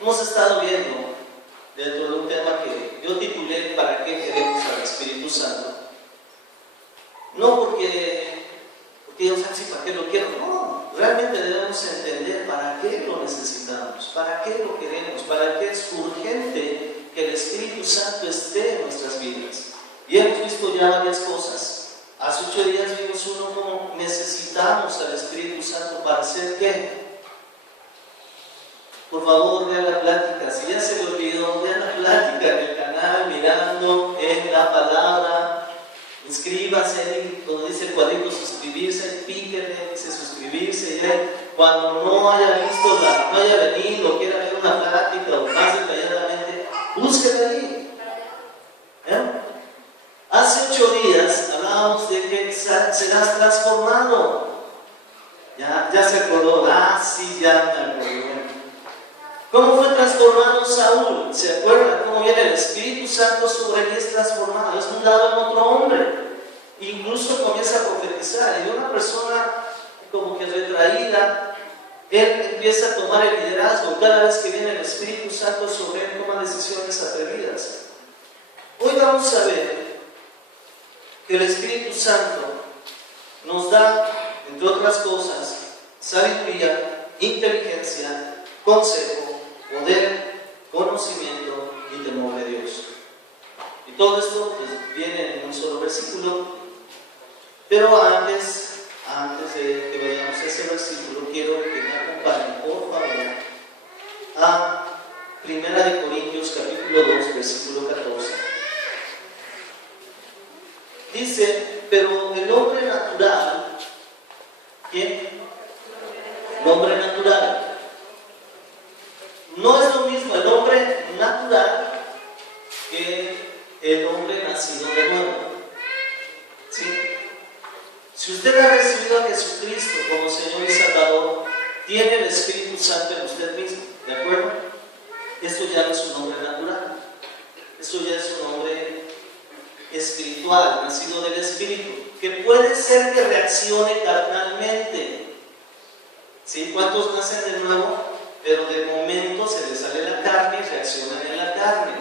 Hemos estado viendo dentro de un tema que yo titulé ¿Para qué queremos al Espíritu Santo? No porque Dios así, ¿para qué lo quiero? No, realmente debemos entender para qué lo necesitamos, para qué lo queremos, para qué es urgente que el Espíritu Santo esté en nuestras vidas. Y hemos visto ya varias cosas. Hace 8 días vimos uno como necesitamos al Espíritu Santo para hacer ¿qué? Por favor, vean la plática. Si ya se le olvidó, vean la plática en el canal, mirando en la palabra. Inscríbase, donde dice el cuadrito suscribirse, píquenle, dice suscribirse. Y cuando no haya visto, no haya venido, quiera ver una plática o más detalladamente, búsquenla ahí. Hace 8 días hablábamos de que serás transformado. Ya se acordó, sí, ya me acordó. ¿Cómo fue transformado Saúl? ¿Se acuerdan cómo viene el Espíritu Santo sobre él y es transformado? Es mudado en otro hombre. Incluso comienza a profetizar. Y una persona como que retraída, él empieza a tomar el liderazgo. Cada vez que viene el Espíritu Santo sobre él, toma decisiones atrevidas. Hoy vamos a ver que el Espíritu Santo nos da, entre otras cosas, sabiduría, inteligencia, consejo, poder, conocimiento y temor de Dios. Y todo esto pues, viene en un solo versículo. Pero antes de que vayamos a ese versículo, quiero que me acompañen, por favor, a 1 Corintios capítulo 2, versículo 14. Dice, pero el hombre natural, ¿quién? El hombre natural. No es lo mismo el hombre natural que el hombre nacido de nuevo. ¿Sí? Si usted ha recibido a Jesucristo como Señor y Salvador, tiene el Espíritu Santo en usted mismo, ¿de acuerdo? Esto ya no es un hombre natural, esto ya es un hombre espiritual, nacido del Espíritu, que puede ser que reaccione carnalmente. ¿Sí? ¿Cuántos nacen de nuevo? Pero de momento se les sale la carne y reaccionan en la carne.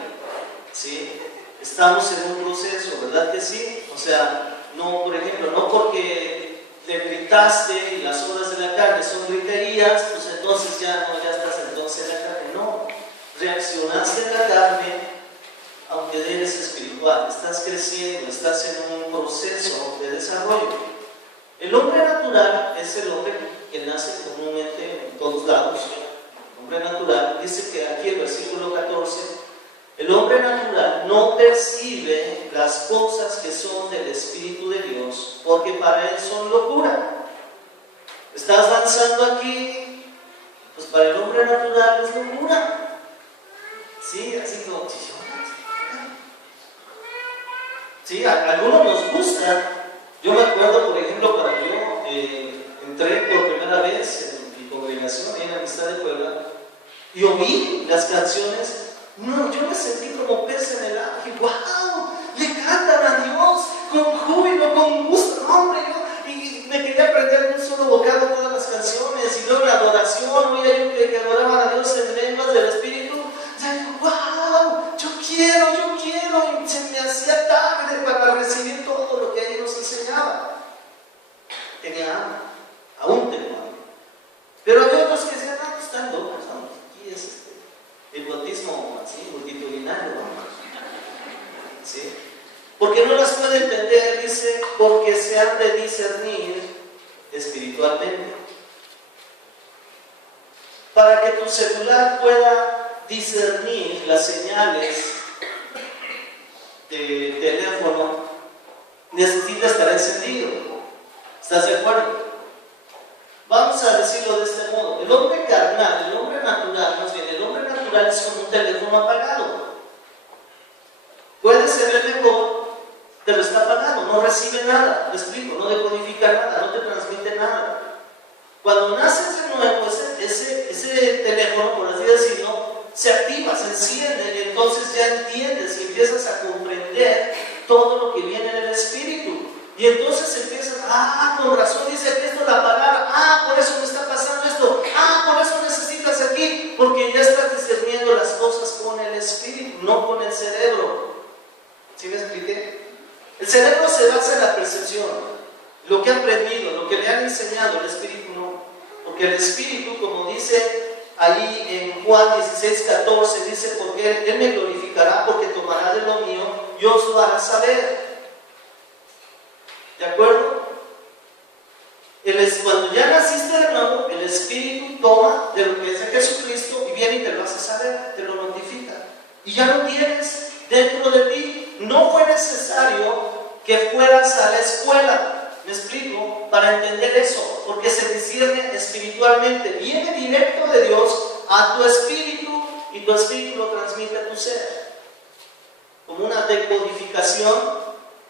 ¿Sí? Estamos en un proceso, ¿verdad que sí? O sea, no, por ejemplo, no porque te gritaste y las obras de la carne son griterías, pues entonces ya estás entonces en la carne. No, reaccionaste en la carne, aunque eres espiritual, estás creciendo, estás en un proceso de desarrollo. El hombre natural es el hombre que nace comúnmente en todos lados. El hombre natural, dice que aquí el versículo 14, el hombre natural no percibe las cosas que son del Espíritu de Dios, porque para él son locura. Estás danzando aquí, pues para el hombre natural es locura. Sí, así como sí, a algunos nos gusta. Yo me acuerdo, por ejemplo, cuando yo entré por primera vez en mi congregación en Amistad de Puebla y oí las canciones. No, yo me sentí como pez en el agua. Y ¡wow! Le cantan a Dios con júbilo, con gusto. No, hombre, y me quería aprender de un solo bocado todas las canciones. Y luego la adoración, oía yo que adoraban a Dios en lenguas del Espíritu. Ya digo, ¡wow! Yo quiero. Y se me hacía tarde para recibir todo lo que ahí nos enseñaba. Tenía hambre, aún tengo hambre. Pero había otros que decían, no, están locos, vamos, aquí es el bautismo así, multitudinario, vamos. ¿Sí? Porque no las puede entender, dice, porque se han de discernir espiritualmente. Para que tu celular pueda discernir las señales de teléfono, necesita estar encendido. ¿Estás de acuerdo? Vamos a decirlo de este modo. El hombre carnal, el hombre natural, más bien, el hombre natural es como un teléfono apagado. Puede ser el mejor, pero está apagado, no recibe nada, te explico, no decodifica nada, no te transmite nada. Cuando naces de nuevo, ese teléfono, por así decirlo, se activa, se enciende y entonces ya entiendes y empiezas a comprender todo lo que viene del Espíritu. Y entonces empiezas, con razón dice aquí esto la palabra, por eso me está pasando esto, por eso necesitas aquí, porque ya estás discerniendo no con el cerebro. ¿Sí me expliqué? El cerebro se basa en la percepción, lo que ha aprendido, lo que le han enseñado, el espíritu no. Porque el espíritu, como dice ahí en Juan 16:14, dice, porque Él me glorificará porque tomará de lo mío y os lo hará saber. ¿De acuerdo? Cuando ya naciste de nuevo, el espíritu toma de lo que es de Jesucristo y viene y te lo hace saber, te lo notifica. Y ya lo tienes dentro de ti. No fue necesario que fueras a la escuela, ¿me explico? Para entender eso, porque se discierne espiritualmente. Viene directo de Dios a tu espíritu y tu espíritu lo transmite a tu ser. Como una decodificación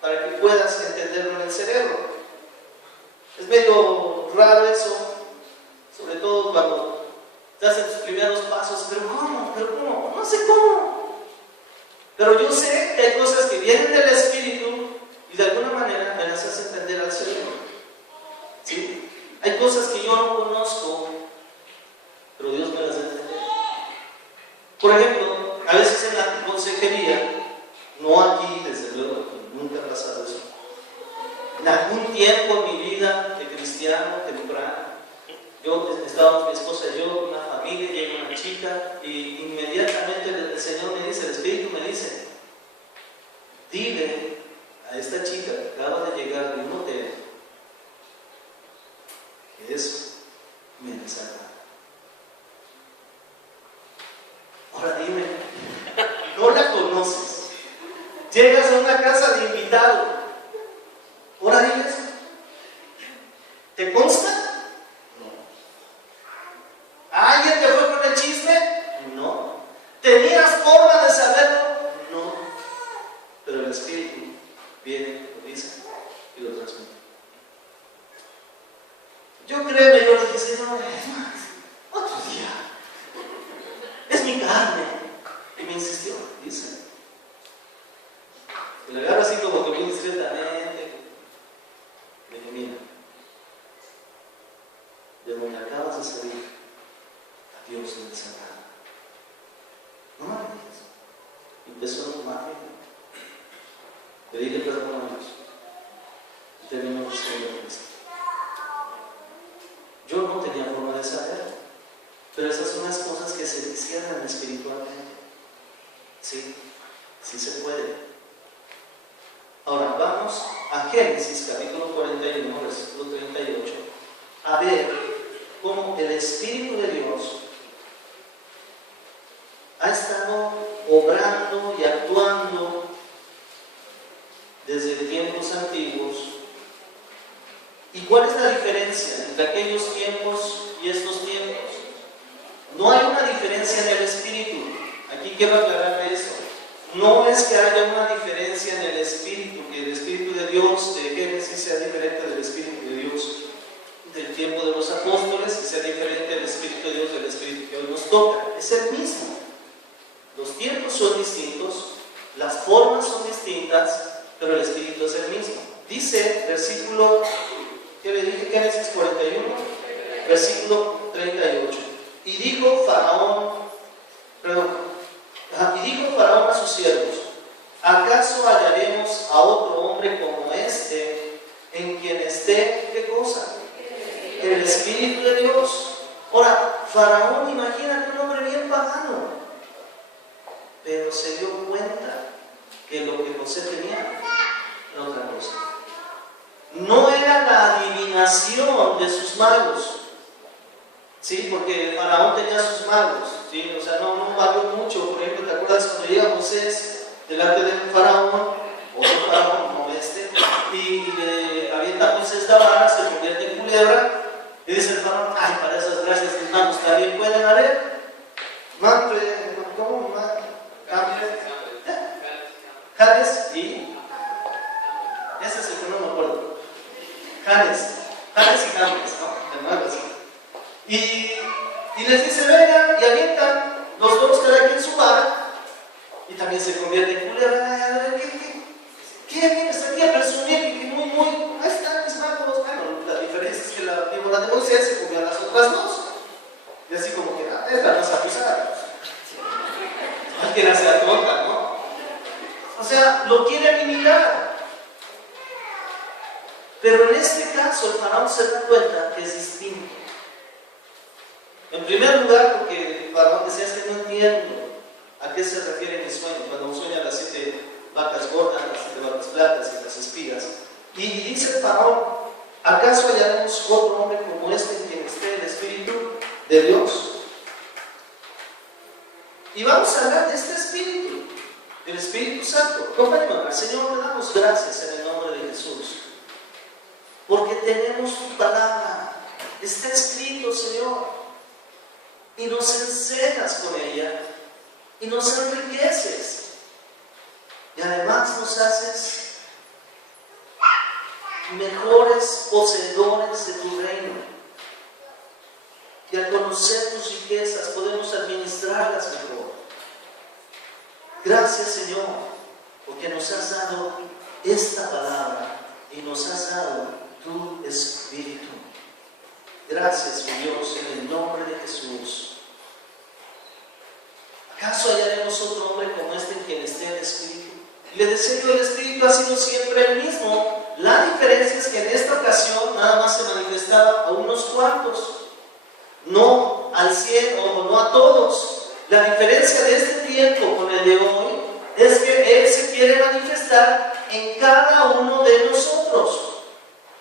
para que puedas entenderlo en el cerebro. Es medio raro eso, sobre todo cuando estás en tus primeros pasos. ¿Pero cómo? ¿Pero cómo? No sé cómo. Pero yo sé que hay cosas que vienen del espíritu y de alguna manera me las hace entender al cerebro. ¿Sí? Hay cosas que yo no conozco, pero Dios me las hace entender. Por ejemplo, a veces en la consejería, no aquí, desde luego, nunca ha pasado eso. En algún tiempo en mi vida de cristiano temprano, estábamos mi esposa y yo, una familia, llega una chica y inmediatamente el Señor me dice, el Espíritu me dice, dile a esta chica que acaba de llegar de un hotel que es me desagrada. Ahora dime, no la conoces, llegas a una casa de invitado. Ahora diles, ¿te consta? No. ¿Alguien te fue con el chisme? No. ¿Tenías forma de saberlo? No. Pero el Espíritu viene, lo dice y lo transmite. Yo créeme, yo le dije, Señor, otro día. Es mi carne. Y me insistió, dice. Y le agarro así como que muy discretamente. Le dije, mira, de donde acabas de salir, a Dios le desagrada. No me digas. Empezó a tomarme. Le dije perdón a Dios. Y terminó diciendo Cristo. Yo no tenía forma de saberlo, pero esas son las cosas que se disciernen espiritualmente. Sí, sí se puede. Ahora vamos a Génesis capítulo 41, versículo 38, a ver cómo el Espíritu de Dios ha estado obrando y actuando desde tiempos antiguos. ¿Y cuál es la diferencia entre aquellos tiempos y estos tiempos? No hay una diferencia en el Espíritu. Aquí quiero aclarar eso. No es que haya una diferencia en el Espíritu, que el Espíritu de Dios de Génesis sea diferente del Espíritu de Dios del tiempo de los apóstoles, y sea diferente del Espíritu de Dios del Espíritu que hoy nos toca. Es el mismo. Los tiempos son distintos, las formas son distintas, pero el Espíritu es el mismo. Dice, versículo, ¿qué le dije? Génesis 41, versículo 38. Y dijo Faraón a sus siervos, ¿acaso hallaremos a otro hombre como este, en quien esté, ¿qué cosa? El Espíritu de Dios. Ahora, Faraón, imagínate un hombre bien pagano, pero se dio cuenta que lo que José tenía era otra cosa. No era la adivinación de sus magos, ¿sí? Porque Faraón tenía sus magos, ¿sí? O sea, no valió mucho. Por ejemplo, ¿te acuerdas cuando llega José delante de un faraón, otro faraón como este, y le avienta a Moisés la vara, se convierte en culebra, y dice el faraón, ay, para esas gracias mis manos también pueden haber. ¿Cómo? Janes y ese es el que no me acuerdo. Janes y Jambres, ¿no? Algo así. Y les dice, vengan, y avientan los dos cada quien su vara, y también se convierte en culebra. ¿Qué vienes aquí a presumir? Ahí están mis magos. Bueno, la diferencia es que la víbora de Moisés se comió a las otras dos. Y así como que, es la más acusada. Alguien hace la tonta. lo quiere eliminar. Pero en este caso el faraón se da cuenta que es distinto. En primer lugar, porque el faraón decía: es que no entiendo a qué se refiere mi sueño, cuando sueña las 7 vacas gordas, las 7 vacas flacas y las espigas. Y dice el faraón: ¿acaso hallaremos otro hombre como este en quien esté el Espíritu de Dios? Y vamos a hablar de este Espíritu, el Espíritu Santo. Acompáñame, Señor, te damos gracias en el nombre de Jesús, porque tenemos tu palabra, está escrito, Señor, y nos enseñas con ella, y nos enriqueces, y además nos haces mejores poseedores de tu reino. Y al conocer tus riquezas podemos administrarlas mejor. Gracias, Señor, porque nos has dado esta palabra y nos has dado tu Espíritu. Gracias, mi Dios, en el nombre de Jesús. ¿Acaso hallaremos otro hombre como este en quien esté el Espíritu? Le decía yo, el Espíritu ha sido siempre el mismo. La diferencia es que en esta ocasión nada más se manifestaba a unos cuantos, no al 100 o no a todos. La diferencia de este tiempo con el de hoy es que Él se quiere manifestar en cada uno de nosotros.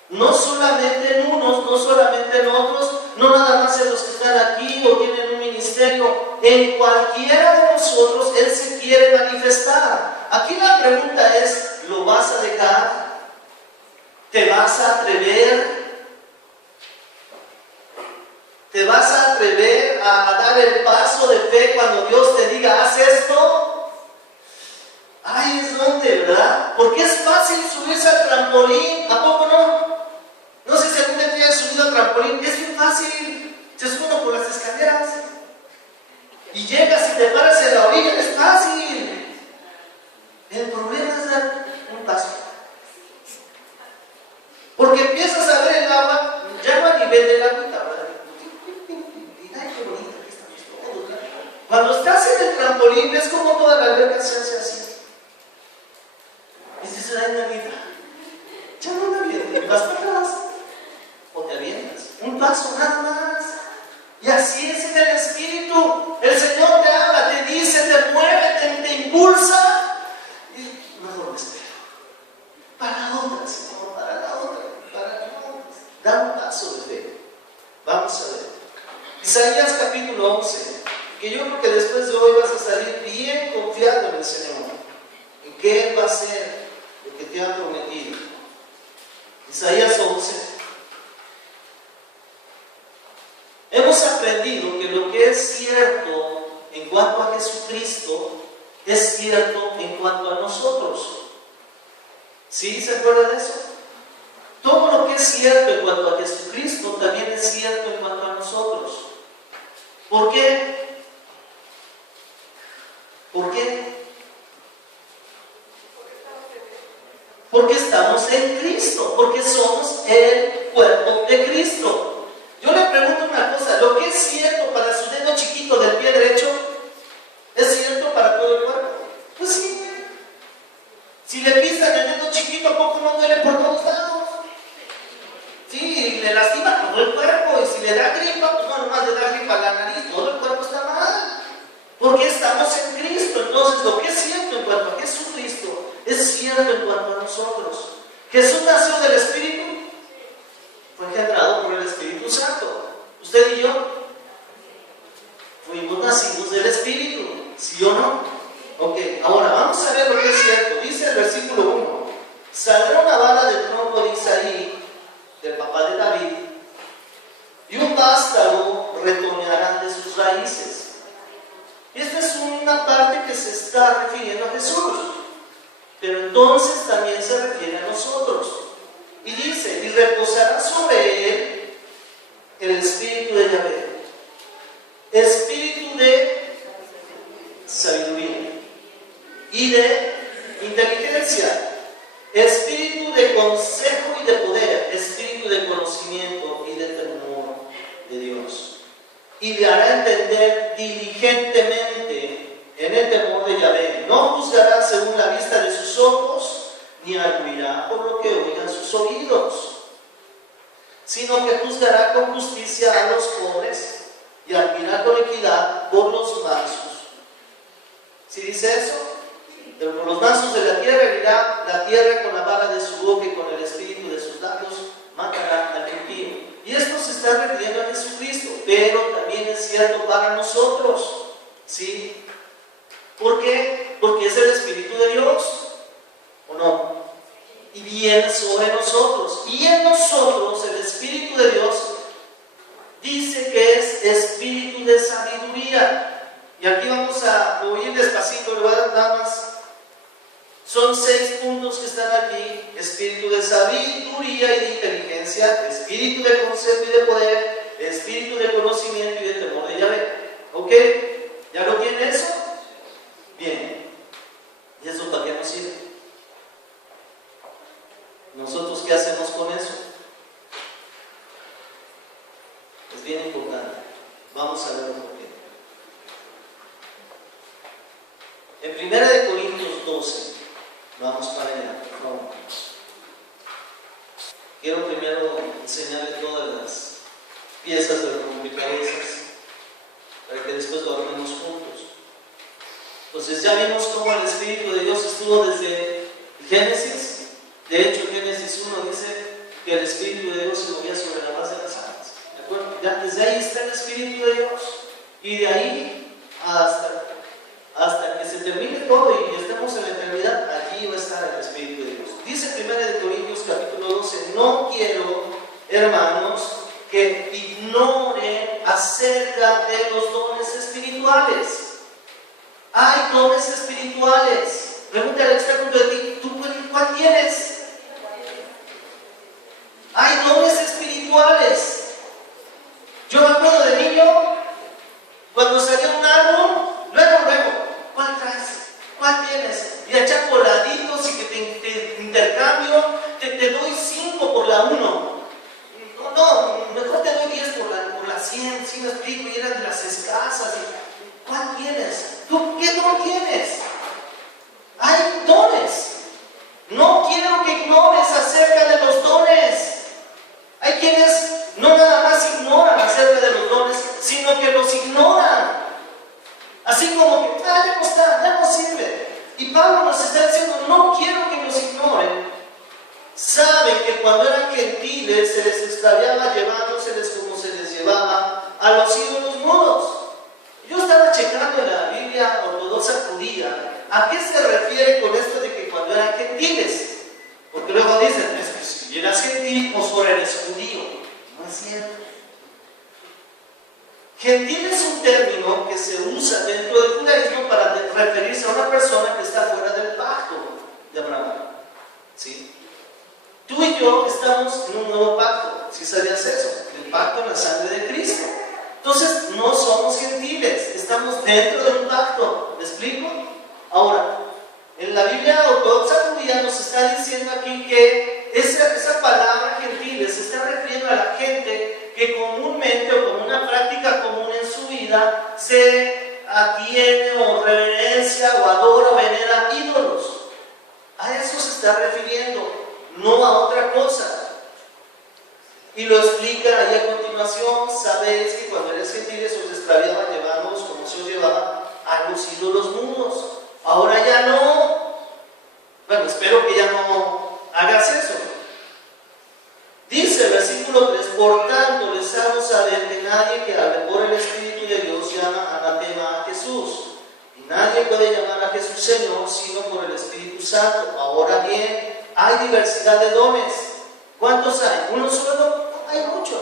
No solamente en unos, no solamente en otros, no nada más en los que están aquí o tienen un ministerio. En cualquiera de nosotros Él se quiere manifestar. Aquí la pregunta es: ¿lo vas a dejar? ¿Te vas a atrever? ¿Te vas a atrever a dar el paso de fe cuando Dios te diga: haz esto? Ahí es donde, ¿verdad? Porque es fácil subirse al trampolín, ¿a poco no? No sé si algún día te hayas subido al trampolín, es bien fácil. Se sube uno por las escaleras y llegas y te paras en la orilla, es fácil. El problema es dar un paso. Porque empiezas a ver el agua, ya no a nivel de la agüita, ¿verdad? Ay, qué bonito que estamos todos, ¿verdad? Cuando estás en el trampolín, ves como toda la alberca se hace así. Y dices: ay, Navidad, ya no me avientas, vas para atrás o te avientas. Un paso nada más. Y así es en el Espíritu. El Señor te habla, te dice, te mueve, te impulsa. Y mejor me espero. Para la otra, Señor, para la otra, para la otra. Da un paso de fe. Vamos a ver. Isaías capítulo 11. Que yo creo que después de hoy vas a salir bien confiado en el Señor, en que Él va a hacer lo que te ha prometido. Isaías 11. Hemos aprendido que lo que es cierto en cuanto a Jesucristo es cierto en cuanto a nosotros. ¿Sí? ¿Se acuerdan de eso? Todo lo que es cierto en cuanto a Jesucristo también es cierto en cuanto a nosotros. ¿Por qué? ¿Por qué? Porque estamos en Cristo, porque somos el cuerpo de Cristo. Yo le pregunto una cosa: ¿lo que es cierto para su dedo chiquito del pie derecho es cierto para todo el cuerpo? Pues sí. Si le pisan el dedo chiquito, ¿a poco no duele por todos lados? Sí, le lastima todo el cuerpo. Y si le da gripa, pues no nomás le da gripa a la nariz, todo el cuerpo está mal. Porque estamos en Cristo. Entonces, lo que es cierto en cuanto a Jesucristo es cierto en cuanto a nosotros. Jesús nació del Espíritu, fue engendrado por el Espíritu Santo. Usted y yo fuimos nacidos del Espíritu, ¿sí o no? Ok, ahora vamos a ver lo que es cierto. Dice el versículo 1: saldrá una vara del tronco de Isaí, del papá de David, y un vástago retoñará de sus raíces. Esta es una parte que se está refiriendo a Jesús, pero entonces también se refiere a nosotros. Y dice: y reposará sobre él el Espíritu de Yahvé, Espíritu de sabiduría y de inteligencia, Espíritu de consejo y de poder, Espíritu de conocimiento y de temor de Dios. Y le hará entender diligentemente en el temor de Yahvé. No juzgará según la vista de sus ojos, ni arguirá por lo que oigan sus oídos, sino que juzgará con justicia a los pobres y arguirá con equidad por los mansos. ¿Sí dice eso? Pero por los mansos de la tierra herirá la tierra con la vara de su boca y con el espíritu de sus labios matará al impío. Y esto se está refiriendo a Jesucristo, pero también es cierto para nosotros. ¿Sí? ¿Por qué? Porque es el Espíritu de Dios, ¿o no? Y viene sobre nosotros. Y en nosotros el Espíritu de Dios dice que es espíritu de sabiduría. Y aquí vamos a ir despacito, le voy a dar nada más. Son 6 puntos que están aquí: espíritu de sabiduría y de inteligencia, espíritu de consejo y de poder, espíritu de conocimiento y de temor de Yahvé. ¿Ok? ¿Ya lo tiene eso? Bien. ¿Y eso para qué nos sirve? ¿Nosotros qué hacemos con eso? Es bien importante. Vamos a verlo por qué. En 1 Corintios 12, vamos para allá, por favor. Quiero primero enseñarle todas las piezas de rompecabezas para que después lo armemos juntos. Entonces ya vimos cómo el Espíritu de Dios estuvo desde Génesis. De hecho, Génesis 1 dice que el Espíritu de Dios se movía sobre la faz de las aguas. ¿De acuerdo? Ya desde ahí está el Espíritu de Dios. Y de ahí hasta que se termine todo y estemos en la eternidad, allí va a estar el Espíritu de Dios. Dice 1 Corintios capítulo 12, no quiero, hermanos, que ignoren acerca de los dones espirituales. Hay dones espirituales. Pregúntale al que está junto de ti, ¿tú cuál tienes? Hay dones espirituales. Yo me acuerdo de niño, cuando salía un árbol, luego, ¿cuál traes? ¿Cuál tienes? Y a chocoladitos y que te intercambio, te doy 5 por la 1. No, mejor te doy 10 por la 100, ¿sí me explico? Y eran de las escasas. ¿Cuál tienes? ¿Tú qué don tienes? Hay dones. No quiero que ignores acerca de los dones. Hay quienes no nada más ignoran acerca de los dones, sino que los ignoran. Así como que, ya no está, ya no sirve. Y Pablo nos está diciendo, no quiero que los ignoren. Saben que cuando eran gentiles se les extraviaba llevándoseles como se les llevaba a los ídolos mudos. Yo estaba checando en la Biblia ortodoxa judía a qué se refiere con esto de que cuando eran gentiles. Porque luego dicen, es que si eras gentil, pues ahora eres judío. No es cierto. Gentil es un término que se usa dentro del judaísmo para referirse a una persona que está fuera del pacto de Abraham. ¿Sí? Tú y yo estamos en un nuevo pacto. ¿Sí sabías eso? El pacto en la sangre de Cristo. Entonces, no somos gentiles, estamos dentro de un pacto. ¿Me explico? Ahora, en la Biblia ortodoxa judía nos está diciendo aquí que esa palabra gentiles se está refiriendo a la gente que comúnmente o como una práctica común en su vida se atiene o reverencia o adora o venera ídolos. A eso se está refiriendo, no a otra cosa. Y lo explica ahí a continuación. Sabéis que cuando eres gentiles os extraviaban llevándolos como se os llevaba a los ídolos mudos. Ahora ya no. Bueno, espero que ya no hagas eso. Dice el versículo 3, por tanto les hago saber que nadie que hable por el Espíritu de Dios llama anatema a Jesús. Y nadie puede llamar a Jesús Señor sino por el Espíritu Santo. Ahora bien, hay diversidad de dones. ¿Cuántos hay? ¿Uno solo? Hay muchos,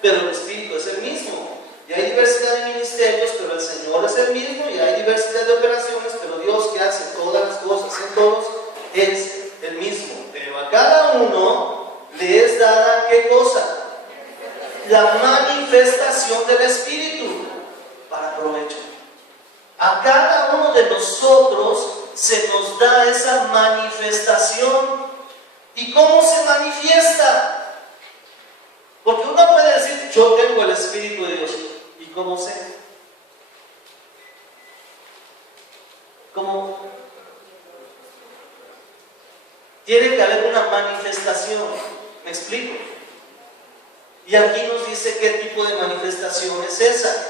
pero el Espíritu es el mismo. Y hay diversidad de ministerios, pero el Señor es el mismo. Y hay diversidad de operaciones, pero Dios que hace todas las cosas en todos es el mismo. Pero a cada uno le es dada, ¿qué cosa? La manifestación del Espíritu para provecho. A cada uno de nosotros se nos da esa manifestación. ¿Y cómo se manifiesta? Porque uno puede decir, yo tengo el Espíritu de Dios. ¿Y cómo sé? como tiene que haber una manifestación. ¿Me explico? Y aquí nos dice qué tipo de manifestación es esa.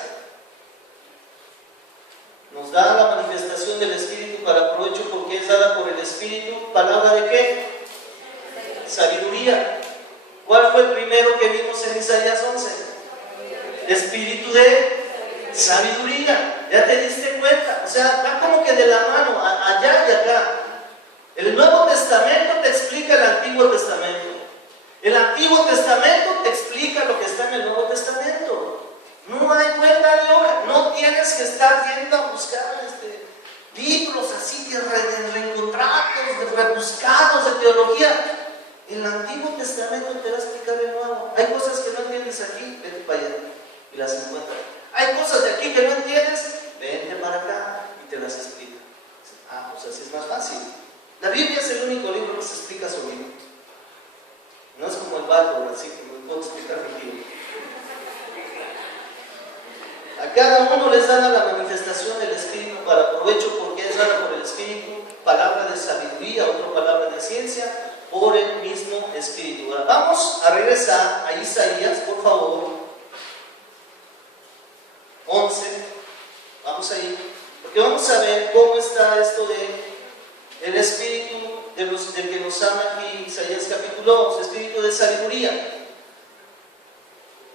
Nos da la manifestación del Espíritu para provecho porque es dada por el Espíritu. ¿Palabra de qué? Sabiduría. ¿Cuál fue el primero que vimos en Isaías 11? Espíritu de sabiduría. ¿Ya te diste cuenta? O sea, va como que de la mano, allá y acá. El Nuevo Testamento te explica el Antiguo Testamento. El Antiguo Testamento te explica lo que está en el Nuevo Testamento. No hay vuelta de hoja. No tienes que estar yendo a buscar libros así de reencontrados, de rebuscados de teología. El Antiguo Testamento te va a explicar de nuevo. Hay cosas que no entiendes aquí, vete para allá y las encuentras. Hay cosas de aquí que no entiendes, vente para acá y te las explica. Ah, pues así es más fácil. La Biblia es el único libro que se explica solito. No es como el barco, así que me puedo explicar contigo. A cada uno les da la manifestación del Espíritu para provecho porque es dada por el Espíritu, palabra de sabiduría, otra palabra de ciencia, por el mismo Espíritu. Ahora vamos a regresar a Isaías, por favor. 11. Vamos ahí, porque vamos a ver cómo está esto de el Espíritu del que nos habla aquí Isaías capítulo 11, Espíritu de sabiduría.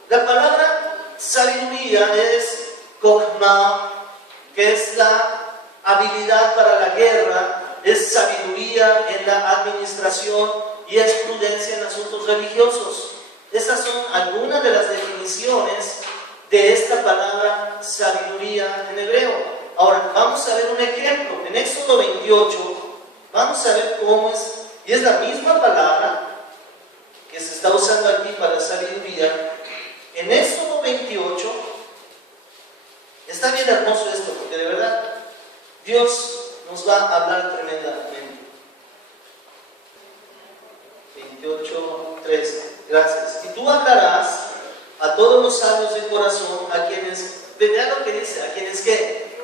La palabra sabiduría es Kokma, que es la habilidad para la guerra, es sabiduría en la administración y es prudencia en asuntos religiosos. Estas son algunas de las definiciones de esta palabra sabiduría en hebreo. Ahora, vamos a ver un ejemplo. En Éxodo 28, vamos a ver cómo es, y es la misma palabra que se está usando aquí para sabiduría. En Éxodo 28, está bien hermoso esto, porque de verdad Dios nos va a hablar tremendamente. 28:13. Gracias. Y tú hablarás a todos los sabios de corazón, a quienes, vean lo que dice, a quienes ¿qué?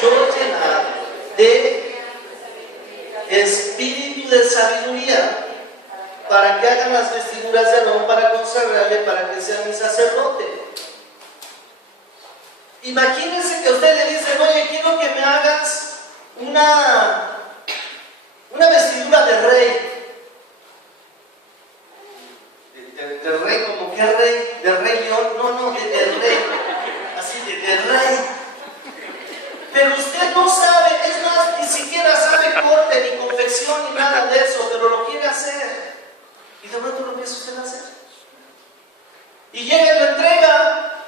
Yo llenar de espíritu de sabiduría, para que hagan las vestiduras de Aarón, para consagrarle, para que sea mi sacerdote. Imagínense que a usted le dicen, oye, quiero que me hagas una vestidura de rey. De rey, como que rey, de rey león, no, de rey, así de rey. Pero usted no sabe, es más, ni siquiera sabe corte, ni confección, ni nada de eso, pero lo quiere hacer. Y de pronto lo empieza usted a hacer. Y llega y lo entrega.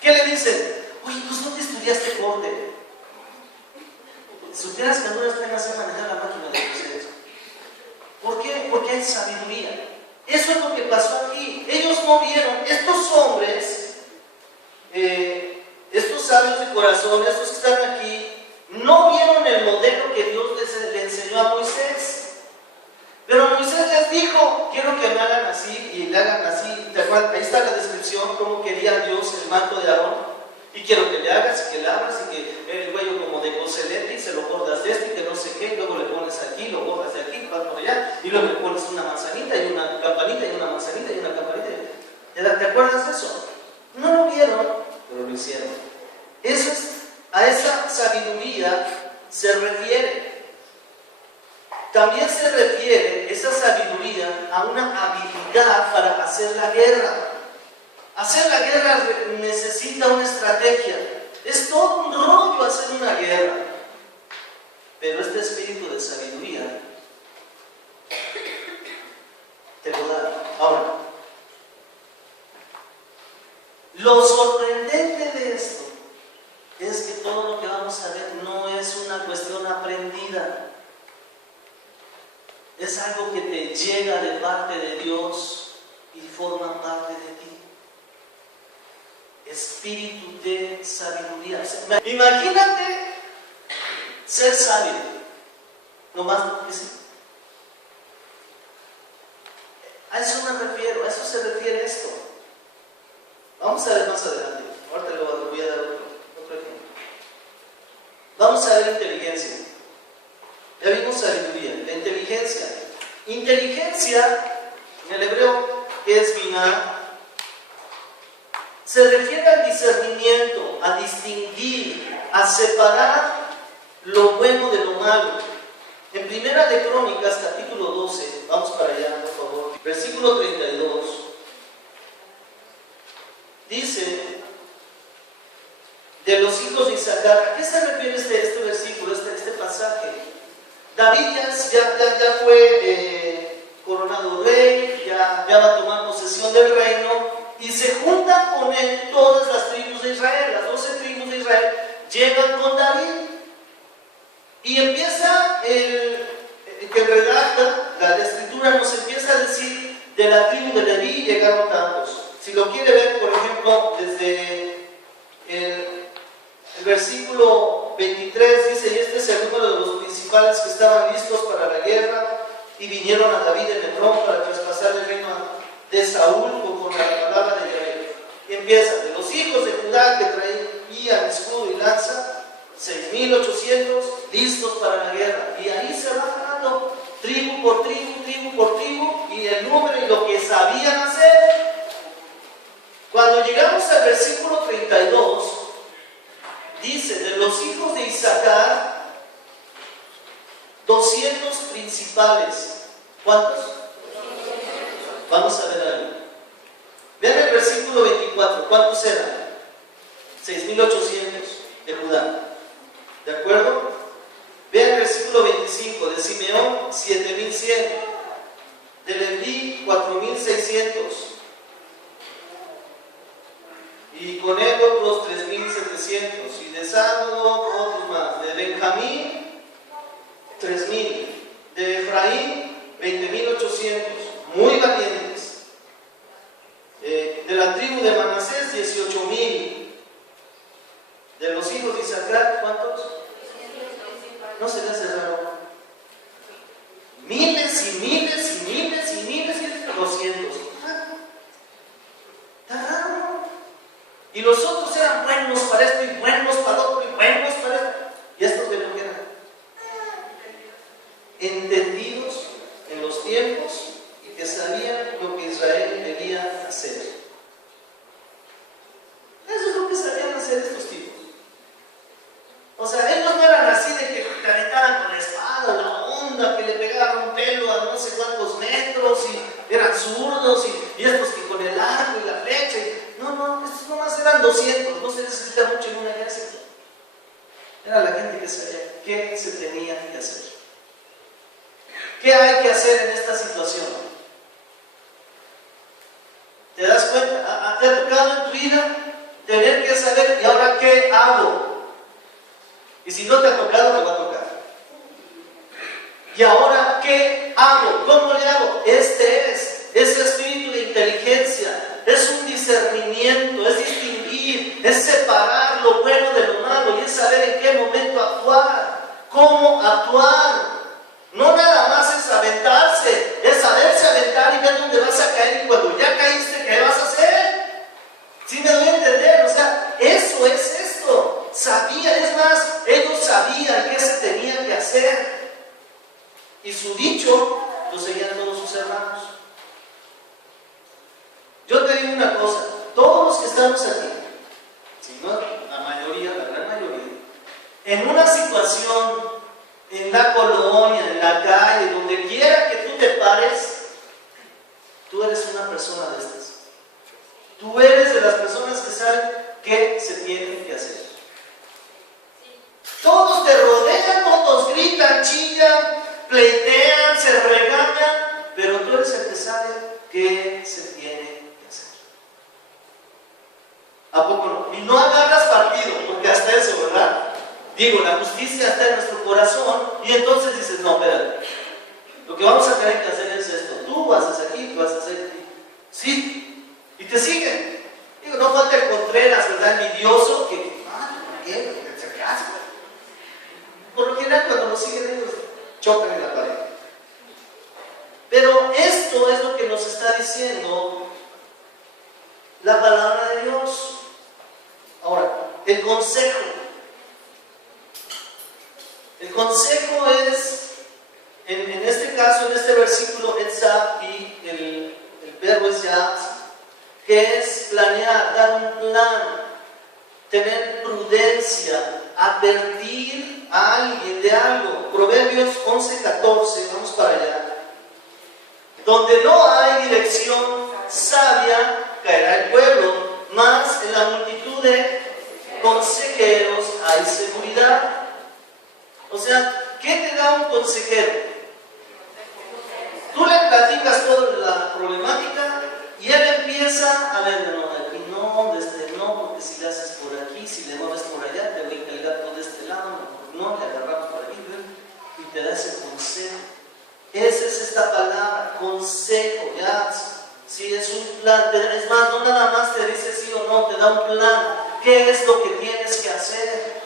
¿Qué le dicen? Oye, pues no te estudiaste corte. Supieras que a duras penas sé manejar la máquina de coser. ¿Por qué? Porque hay sabiduría. Eso es lo que pasó aquí. Ellos no vieron, estos hombres, estos sabios de corazón, estos que están aquí, no vieron el modelo que Dios le enseñó a Moisés. Pero Moisés les dijo, quiero que me hagan así, y le hagan así. Ahí está la descripción, cómo quería Dios el manto de Aarón. Y quiero que le hagas, y que le abras, y que el cuello como de coselete, y se lo bordas de este, y que no sé qué, y luego le pones aquí, lo bordas de aquí, vas por allá, y luego le pones una manzanita, y una campanita, y una manzanita, y una campanita. ¿Te acuerdas de eso? No lo vieron, pero lo hicieron. Eso es, a esa sabiduría se refiere. También se refiere esa sabiduría a una habilidad para hacer la guerra. Hacer la guerra necesita una estrategia. Es todo un rollo hacer una guerra. Pero este espíritu de sabiduría te lo da. Ahora, lo sorprendente de esto es que todo lo que vamos a ver no es una cuestión aprendida. Es algo que te llega de parte de Dios y forma parte de ti. Espíritu de sabiduría. Imagínate ser sabio. Nomás porque sí. A eso me refiero, a eso se refiere esto. Vamos a ver más adelante. Ahorita le voy a dar otro ejemplo. Vamos a ver inteligencia. Ya vimos sabiduría, la inteligencia. Inteligencia, en el hebreo, que es binah, se refiere al discernimiento, a distinguir, a separar lo bueno de lo malo. En Primera de Crónicas, capítulo 12, vamos para allá, por favor, versículo 32, dice, de los hijos de Isaacar. ¿A qué se refiere este versículo, este pasaje? David ya fue coronado rey, ya va a tomar posesión del reino, y se juntan con él todas las tribus de Israel, las 12 tribus de Israel, llegan con David, y empieza el que redacta la escritura, nos empieza a decir, de la tribu de Leví llegaron tantos. Si lo quiere ver, por ejemplo, desde el versículo 23 dice, y este es el número de los principales que estaban listos para la guerra y vinieron a David en Hebrón para traspasar el reino de Saúl con la palabra de Yahvé. Y empieza, de los hijos de Judá que traían escudo y lanza, 6,800 listos para la guerra. Y ahí se va ganando tribu por tribu, y el número y lo que sabían hacer. Cuando llegamos al versículo 32, dice, de los hijos de Isaacar, 200 principales. ¿Cuántos? Vamos a ver algo. Vean el versículo 24. ¿Cuántos eran? 6,800 de Judá. ¿De acuerdo? Vean el versículo 25. De Simeón, 7,100. De Leví, 4,600. Y con él otros 3,700. Y de Sábado, otros más. De Benjamín, 3,000. De Efraín, 20,800. Muy valientes. De la tribu de Manasés, 18,000. De los hijos de Isaacar, ¿cuántos? No se le hace raro. Miles y miles y miles y miles y 200. Está raro. Y los otros eran buenos para esto y buenos para otro y buenos para esto. ¿Y estos de lo que eran? Entendidos en los tiempos y que sabían lo que Israel debía hacer. Eso es lo que sabían hacer estos tipos. O sea, ellos no eran así de que aventaran con la espada, la onda, que le pegaban un pelo a no sé cuántos metros y eran zurdos y estos que con el arco y la flecha. No, estos nomás eran 200, no se necesita mucho en un ejército. Era la gente que sabía qué se tenía que hacer. ¿Qué hay que hacer en esta situación? ¿Te das cuenta? ¿Te ha tocado en tu vida tener que saber, y ahora qué hago? Y si no te ha tocado, te va a tocar. ¿Y ahora qué hago? ¿Cómo le hago? Este es espíritu de inteligencia, es un discernimiento, es distinguir, es separar lo bueno de lo malo y es saber en qué momento actuar, cómo actuar. No nada más es aventarse, es saberse aventar y ver dónde vas a caer, y cuando ya caíste, ¿qué vas a hacer? ¿Sí me doy a entender? O sea, eso es esto. Sabían, es más, ellos sabían qué se tenía que hacer. Y su dicho lo seguían todos sus hermanos. Yo te digo una cosa, todos los que estamos aquí, si no la mayoría, la gran mayoría, en una situación, en la colonia, en la calle, donde quiera que tú te pares, tú eres una persona de estas. Tú eres de las personas que saben qué se tiene que hacer. Todos te rodean, todos gritan, chillan, pleitean, se regañan, pero tú eres el que sabe qué se tiene que hacer. ¿A poco no? Y no agarras partido, porque hasta eso, ¿verdad? Digo, la justicia está en nuestro corazón, y entonces dices, no, espérate, lo que vamos a tener que hacer es esto. Tú haces aquí, tú haces aquí. Sí, y te siguen. Digo, no falta el Contreras, ¿verdad? Envidioso, que, bien, se casa. Por lo general, cuando nos siguen ellos, chocan en la pared. Pero esto es lo que nos está diciendo la palabra de Dios. Ahora, el consejo. El consejo es, en este caso, en este versículo, etzah, y el verbo es yat, que es planear, dar un plan, tener prudencia, advertir a alguien de algo. Proverbios 11:14, vamos para allá. Donde no hay dirección sabia, caerá el pueblo, mas en la multitud de consejeros hay seguridad. O sea, ¿qué te da un consejero? Tú le platicas toda la problemática y él empieza a ver, no, aquí no, no, porque si le haces por aquí, si le mueves por allá, te brinca el gato de este lado, no, le agarramos por aquí, y te da ese consejo. Esa es esta palabra, consejo, ya. Si es un plan, es más, no nada más te dice sí o no, te da un plan. ¿Qué es lo que tienes que hacer?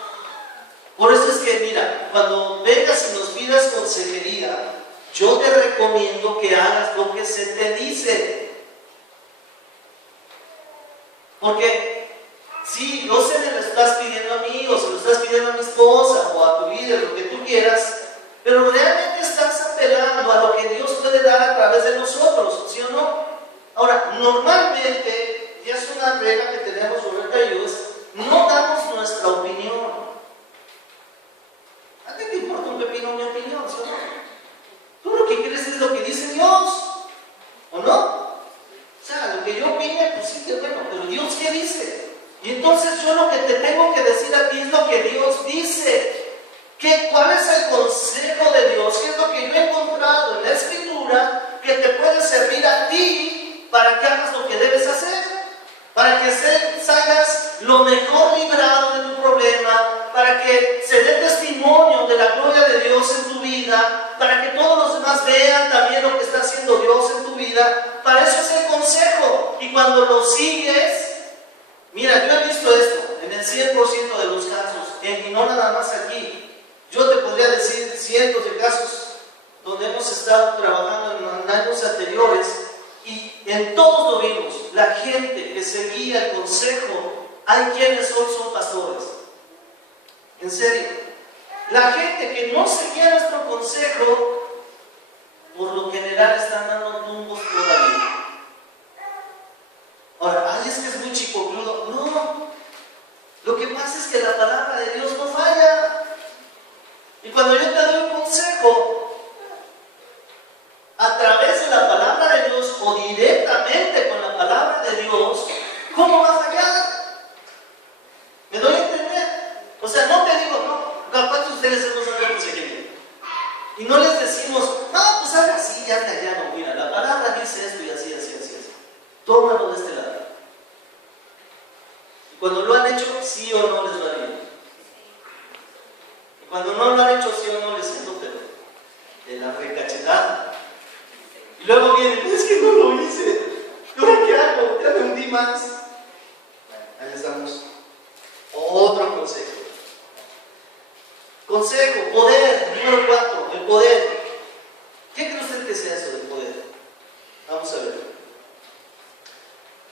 Por eso es que, mira, cuando vengas y nos pidas consejería, yo te recomiendo que hagas lo que se te dice. Porque si yo sé que me lo estás pidiendo a mí, o se lo estás pidiendo a mi esposa, o a tu líder, lo que tú quieras, pero realmente estás apelando a lo que Dios puede dar a través de nosotros, ¿sí o no? Ahora, normalmente, y es una regla que tenemos sobre ellos, no damos nuestra opinión. ¿A ti te importa un pepino mi opinión, sí o no? Tú lo que crees es lo que dice Dios, ¿o no? O sea, lo que yo opine, pues sí, que bueno, pero Dios ¿qué dice? Y entonces yo lo que te tengo que decir a ti es lo que Dios dice. ¿Cuál es el consejo de Dios? ¿Qué es lo que yo he encontrado en la Escritura que te puede servir a ti para que hagas lo que debes hacer? Para que salgas lo mejor librado de tu problema, para que se dé testimonio de la gloria de Dios en tu vida, para que todos los demás vean también lo que está haciendo Dios en tu vida. Para eso es el consejo. Y cuando lo sigues, mira, yo he visto esto en el 100% de los casos, y no nada más aquí. Yo te podría decir cientos de casos donde hemos estado trabajando en años anteriores y en todos lo vimos. La gente que seguía el consejo, hay quienes hoy son pastores. En serio. La gente que no seguía nuestro consejo, por lo general están dando tumbos todavía. Ahora, ay, es que es muy chipocludo. No. Lo que pasa es que la palabra de Dios no falla. Y cuando yo te doy un consejo a través de la palabra de Dios o directamente con la palabra de Dios, ¿cómo va a fallar? ¿Me doy a entender? O sea, no te digo, no, ¿cuántos de ustedes hemos dado consejería? Y no les decimos, no, pues haga así, ya está, ya no, mira, la palabra dice esto y así, así, así, así. Tómalo de este lado. Y cuando lo han hecho, sí o no les va bien. Cuando no lo han hecho, sí o no les siento, pero de la recachetada. Y luego vienen, es que no lo hice. ¿Y ahora qué hago? Ya me hundí más. Bueno, ahí les damos otro consejo. Consejo, poder, número 4, el poder. ¿Qué cree usted que sea eso del poder? Vamos a ver.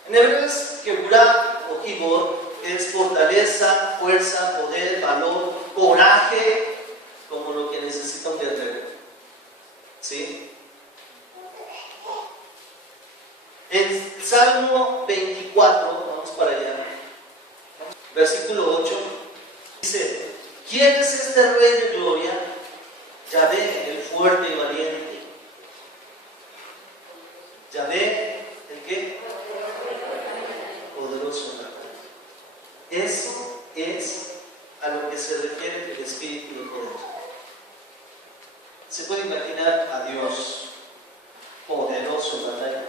En hebreo es geburah o gibor, es fortaleza, fuerza, poder, valor, coraje, como lo que necesita un guerrero. ¿Sí? En Salmo 24, vamos para allá, versículo 8, dice: ¿quién es este rey de gloria? Yahvé, el fuerte y valiente. Yahvé, ¿el qué? Poderoso en la batalla. Eso es a lo que se refiere el espíritu de poder. ¿Se puede imaginar a Dios poderoso en batalla?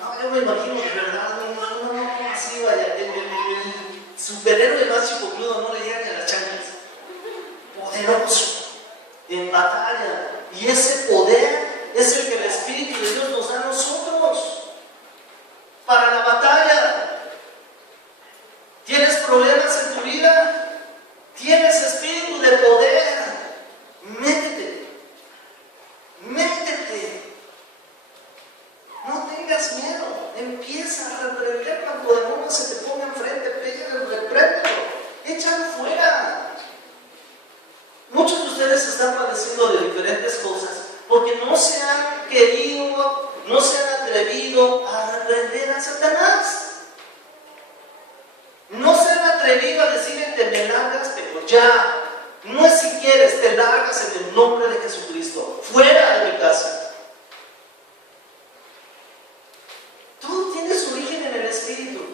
No, yo me imagino de verdad, no, así vaya, el superhéroe más chipocludo no le llega ni a las chanclas. Poderoso en batalla. Y ese poder es el que el Espíritu de Dios nos da a nosotros para la batalla. ¿Tienes problemas en tu vida? ¿Tienes espíritu de poder? Métete. No tengas miedo. Empieza a reprender cuando demonio se te ponga enfrente. Pégale, repréndelo. Échalo fuera. haciendo de diferentes cosas, porque no se han querido, no se han atrevido a reprender a Satanás. No se han atrevido a decirle: te me largas, pero ya. No es si quieres, te largas en el nombre de Jesucristo, fuera de mi casa. Todo tiene su origen en el espíritu,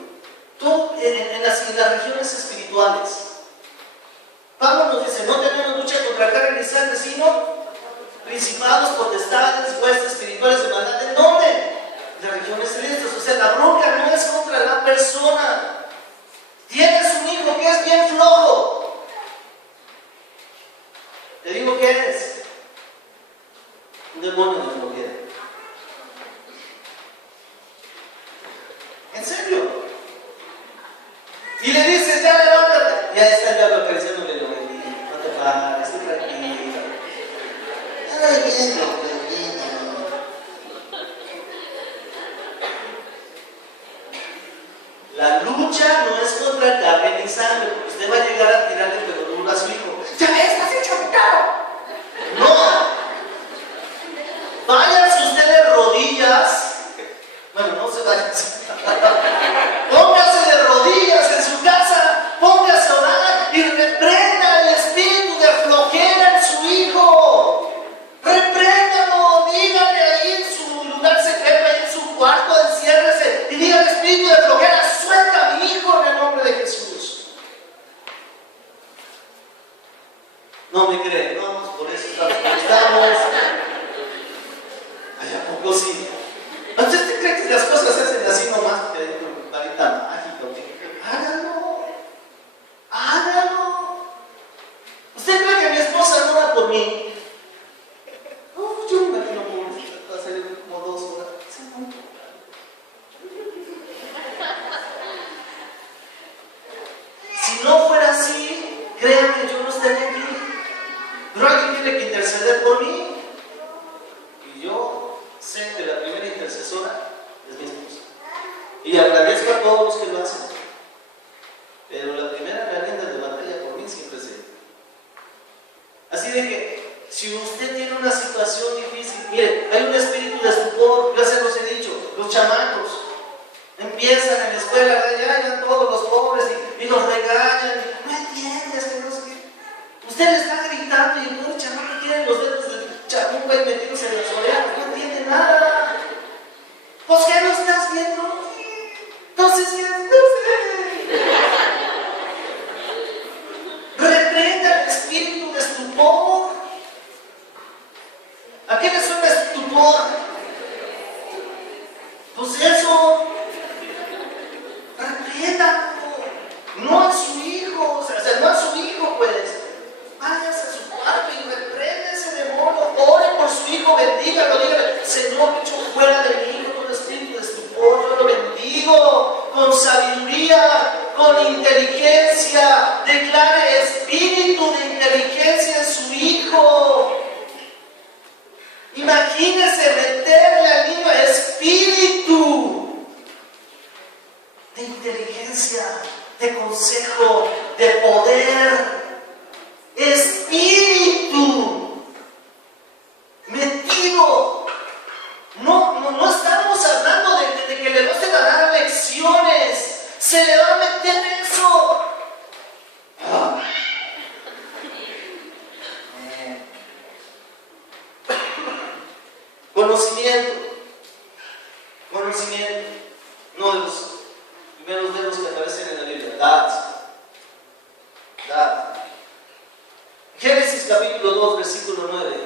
todo en las regiones espirituales. Pablo nos dice: no tenemos lucha contra carne ni sangre, sino principados, potestades, huestes espirituales de maldad. ¿En dónde? En las regiones celestes. O sea, la bronca no es contra la persona. Tienes un hijo que es bien flojo. Te digo que es un demonio de flojera. ¿En serio? Y le dices: ya levántate. Ya está el diablo acariciándole lo que dice. No te pares, estoy tranquilo. Ay, bien, bien. La lucha no es contra carne ni sangre, porque usted va a llegar a tirarle pero duro a su hijo. ¡Ya ves, estás hecho un carro! ¡No! Váyanse usted de rodillas. Bueno, no se vayan. Póngase de rodillas en su casa, póngase a orar y reprenda el espíritu de flojera en su hijo. Repréndalo, dígale ahí en su lugar secreto, ahí en su cuarto, enciérrese y diga al espíritu de flojera: suelta a mi hijo en el nombre de Jesús. No me creen, no, por eso estamos como estamos. Ay, ¿a poco sí? ¿Usted cree que las cosas se hacen así nomás que hay una varita mágica? Hágalo, hágalo. ¿Usted cree que mi esposa no ora por mí? No, yo me imagino que va a salir como 2 horas. Si no fuera así, créanme, yo no estaría aquí. Pero alguien tiene que interceder por mí. Y yo sé que la primera intercesora es mi esposa. Y agradezco a todos los que lo hacen. Pero la primera realidad de batalla por mí siempre es ella. Así de que, si usted tiene una situación difícil, mire, hay un espíritu de estupor. Yo se los he dicho, los chamacos empiezan en la escuela, regañan todos los pobres y los regañan. No entiendes, que no sé qué. Usted le está gritando y el pobre chamaco tiene los dedos del chamuco ahí metidos en las orejas, no entiende nada. Pues, ¿qué no estás viendo? Entonces, ¿qué haces? Reprenda el espíritu de estupor. ¿A qué le suena estupor? Pues eso. Repréndalo. No a su hijo, o sea, no a su hijo, pues. Váyase a su cuarto y reprende ese demonio. Ore por su hijo, bendígalo, dígale: Señor, echo fuera de mi hijo todo espíritu de estupor. Yo lo bendigo con sabiduría, con inteligencia. Declare espíritu de inteligencia en su hijo. Imagínese meterle al niño espíritu de inteligencia, de consejo, de poder. Espíritu metido. No estamos hablando de que le vas a dar lecciones. Se le va a meter eso. Conocimiento. No de los primeros verbos que aparecen en la Biblia. Dad. Génesis capítulo 2, versículo 9.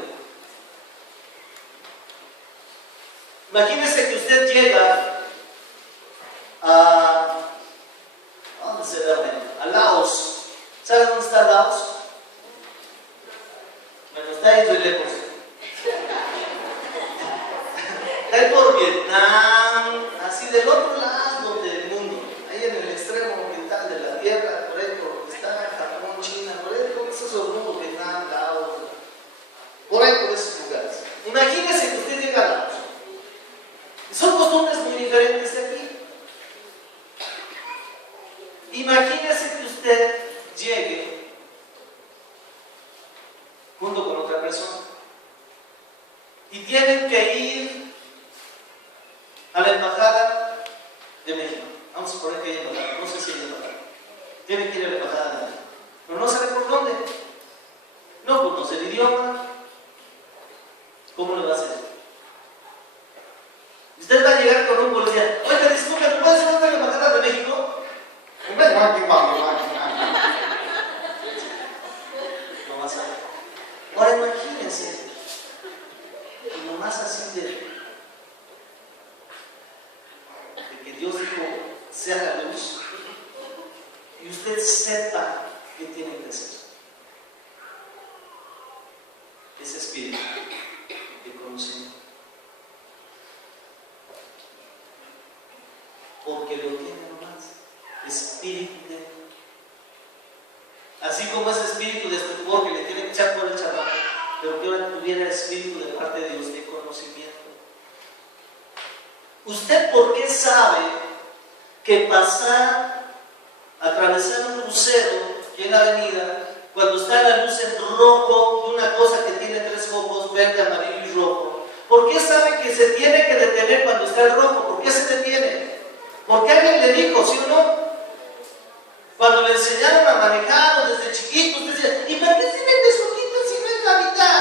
Imagínese que usted llega a... ¿dónde se da? A Laos. ¿Sabe dónde está Laos? Bueno, está ahí muy lejos. Está ahí por Vietnam, así del otro lado del mundo, ahí en el extremo oriental de la tierra, por ahí por donde está Japón, China, por ahí por esos mundos, Vietnam, Laos, por ahí por esos lugares. Imagínese que usted llega a Laos. Son costumbres muy diferentes de aquí. Imagínese que usted llegue junto con otra persona. tienen que ir a la embajada de México. Vamos a poner que hay embajada, no sé si hay embajada. Tienen que ir a la embajada de México, pero no sabe por dónde. No conoce el idioma. ¿Cómo le va a hacer? Usted va a llegar con un policía. Oiga, disculpe, ¿tú puedes ir a la embajada de México? No vas a ver. Ahora imagínense, nomás así de que Dios dijo, sea la luz, y usted sepa qué tiene que hacer. Ese espíritu que conocemos. Porque lo tiene nomás. Espíritu de... Así como ese espíritu de estupor que le tiene que echar por el chaval, pero que ahora tuviera espíritu de parte de Dios de conocimiento. ¿Usted por qué sabe que atravesar un crucero en la avenida, cuando está la luz en rojo de una cosa que tiene tres focos, verde, amarillo y rojo? ¿Por qué sabe que se tiene que detener cuando está el rojo? ¿Por qué se detiene? Porque alguien le dijo, ¿sí o no? Cuando le enseñaron a manejar desde chiquitos, decían, ¿y para qué se mete solito si no es la mitad?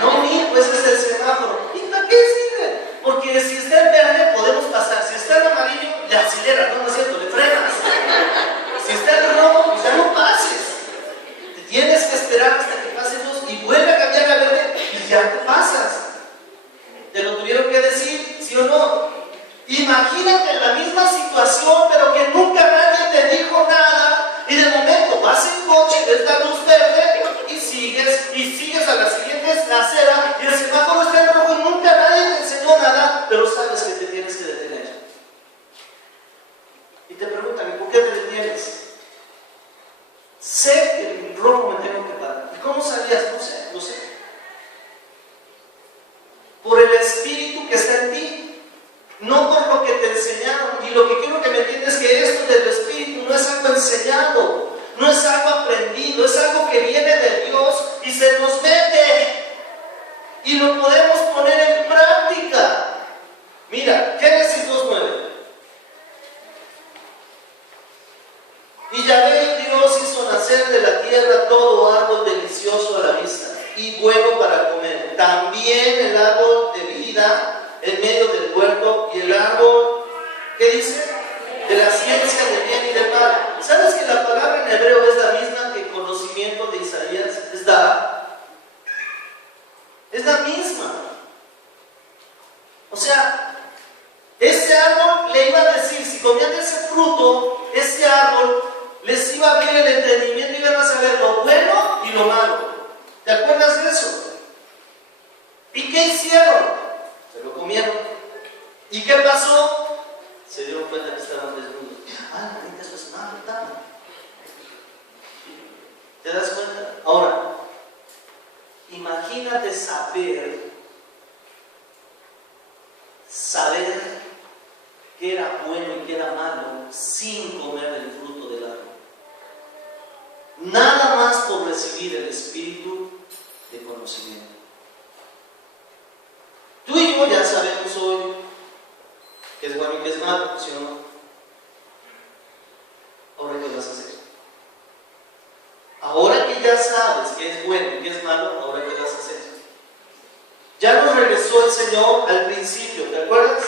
No, pues es el semáforo. ¿Y para qué sirve? Porque si está en verde podemos pasar, si está en amarillo le aceleras, no es cierto, le frenas. Si está en rojo, pues ya no pases. Te tienes que esperar hasta que pasen dos y vuelve a cambiar a verde y ya te pasas. Te lo tuvieron que decir, ¿sí o no? Imagínate la misma situación, pero que nunca nadie te dijo nada, y de momento vas en coche, ves la luz verde y sigues a la siguiente acera, y el semáforo está en rojo y nunca nadie te enseñó nada, pero sabes que te tienes que detener. Y te preguntan, ¿por qué te detienes? Sé que en rojo me tengo que parar. ¿Y cómo sabías? No sé, lo sé. Por el espíritu que está en ti. No por lo que te enseñaron. Y lo que quiero que me entiendas es que esto del espíritu no es algo enseñado, no es algo aprendido, es algo que viene de Dios y se nos mete y lo podemos poner en práctica. Mira, Génesis 2:9. Y Yahvé Dios hizo nacer de la tierra todo árbol delicioso a la vista y bueno para comer, también el árbol de vida en medio del huerto y el árbol, ¿qué dice? De la ciencia del bien y del mal. ¿Sabes que la palabra en hebreo es la misma que conocimiento de Isaías? Es dar. Es la misma. O sea, ese árbol le iba a decir, si comían ese fruto, ese árbol les iba a abrir el entendimiento y iban a saber lo bueno y lo malo. ¿Te acuerdas de eso? ¿Y qué hicieron? Se lo comieron. ¿Y qué pasó? Se dieron cuenta que estaban desnudos. Ah, eso es malo, tal. ¿Te das cuenta? Ahora, imagínate saber qué era bueno y qué era malo sin comer el fruto del árbol. Nada más por recibir el espíritu de conocimiento. Tú y yo ya sabemos hoy qué es bueno y qué es malo, ¿sí o no? Ahora, ¿qué vas a hacer? Ahora que ya sabes qué es bueno y qué es malo, ahora, ¿qué vas a hacer? Ya nos regresó el Señor al principio, ¿te acuerdas?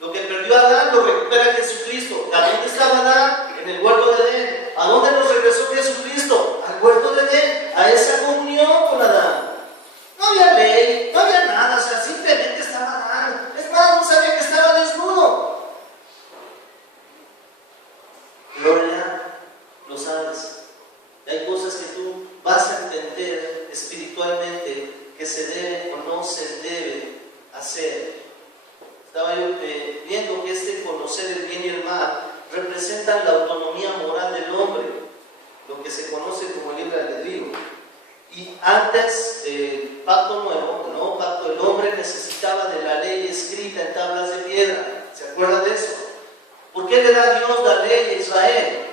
Lo que perdió Adán lo recupera Jesucristo. ¿A dónde estaba Adán? En el huerto de Edén. ¿A dónde nos regresó Jesucristo? Al huerto de Edén, a esa comunión con Adán. No había ley, no había nada, o sea, simplemente estaba Adán. Es más, no sabía que estaba desnudo. Pero ahora ya lo sabes. Hay cosas que tú vas a entender espiritualmente que se deben o no se deben hacer. Estaba yo viendo que conocer el bien y el mal representan la autonomía moral del hombre, lo que se conoce como el libre albedrío. Y antes del pacto nuevo, el nuevo pacto, el hombre necesitaba de la ley escrita en tablas de piedra. ¿Se acuerda de eso? ¿Por qué le da Dios la ley a Israel?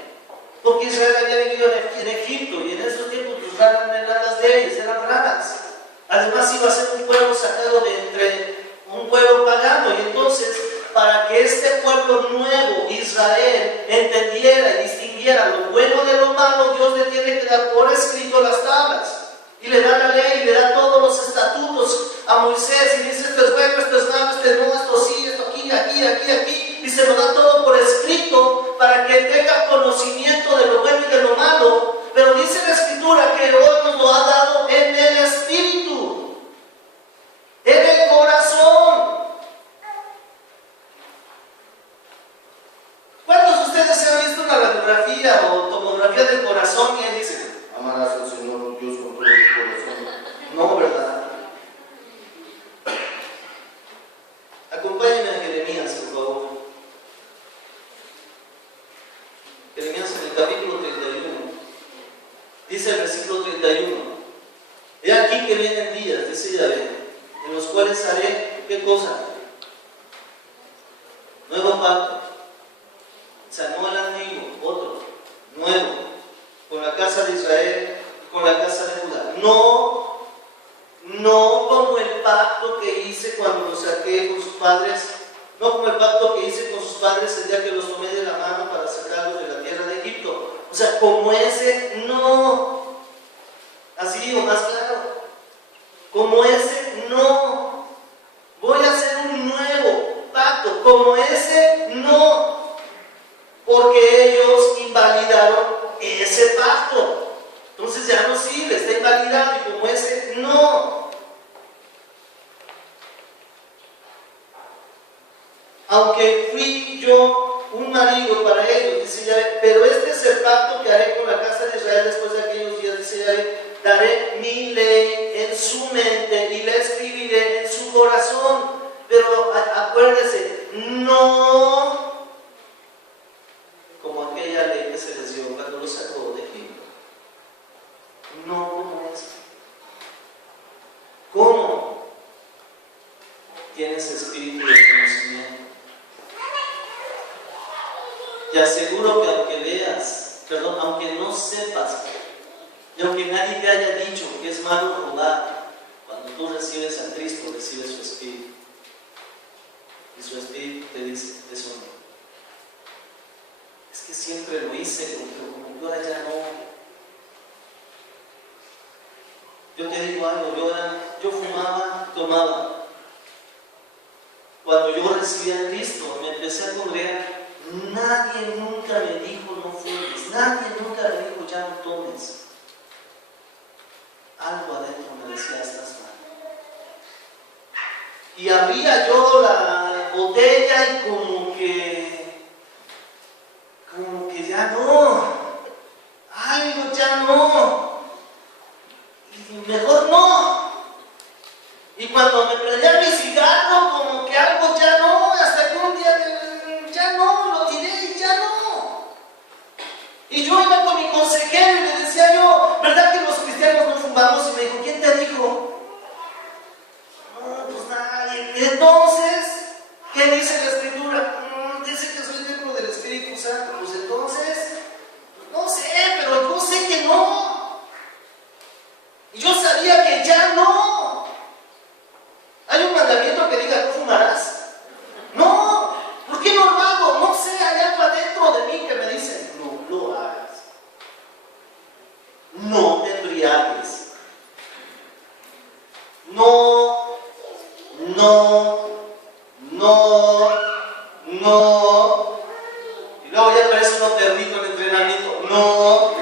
Porque Israel había vivido en Egipto y en esos tiempos pues, eran las leyes, eran raras. Además iba a ser un pueblo sacado de entre un pueblo pagano, y entonces para que este pueblo nuevo, Israel, entendiera y distinguiera lo bueno de lo malo, Dios le tiene que dar por escrito las tablas. Y le da la ley, y le da todos los estatutos a Moisés, y dice: esto es bueno, esto es malo, esto no, esto sí, esto aquí, aquí, aquí, aquí, y se lo da todo por escrito para que tenga conocimiento de lo bueno y de lo malo. Pero dice la Escritura que hoy nos lo ha dado en el Espíritu, en el corazón. ¿Cuántos de ustedes se han visto una radiografía o tomografía del corazón y él dice: amarás al Señor Dios con todo tu corazón? No, ¿verdad? Acompáñenme a Jeremías, por favor. Jeremías en el capítulo 31. Dice el versículo 31. He aquí que vienen días, dice Yahvé, en los cuales haré, ¿qué cosa? Nuevo pacto. O sea, no el antiguo, otro, nuevo, con la casa de Israel, con la casa de Judá. No como el pacto que hice cuando los saqué con sus padres, no como el pacto que hice con sus padres el día que los tomé de la mano para sacarlos de la tierra de Egipto. O sea, como ese, no. Así o más claro. Como ese, no. Voy a hacer un nuevo pacto. Como ese, no. Porque ellos invalidaron ese pacto. Entonces ya no sirve, está invalidado, y como ese, no. Aunque fui yo un marido para ellos, dice Yahvé, pero este es el pacto que haré con la casa de Israel después de aquellos días, dice Yahvé: daré mi ley en su mente y la escribiré en su corazón. Pero acuérdense, no como aquella ley que se les dio cuando los sacó de Egipto. No como esta. ¿Cómo? Tienes espíritu de conocimiento. Te aseguro que aunque no sepas, y aunque nadie te haya dicho que es malo robar, cuando tú recibes a Cristo, recibes su espíritu. Y su espíritu te dice: eso no. Es que siempre lo hice, pero como ahora ya no. Yo te digo algo, yo fumaba, tomaba. Cuando yo recibí a Cristo, me empecé a congregar. Nadie nunca me dijo no fumes, nadie nunca me dijo ya no tomes. Algo adentro me decía: estás mal. Y abría yo la botella y como que ya no, algo ya no, y mejor no. Y cuando me prendía mi cigarro, como que algo ya no, hasta que un día ya no, lo tiré y ya no. Y yo iba con mi consejero y le decía yo: ¿verdad que los cristianos no fumamos? Y me dijo: ¿quién te dijo? No, pues nadie. Entonces, ¿qué dice la Escritura? Dice que soy templo del Espíritu Santo. Pues entonces, no sé, pero yo sé que no. Y yo sabía que ya no. ¿Hay un mandamiento que diga no fumarás? No. ¿Por qué no lo hago? No sé, hay algo adentro de mí que me dice: no lo hagas. No te embriagues. No. Y luego ya parece uno perrito en entrenamiento. No.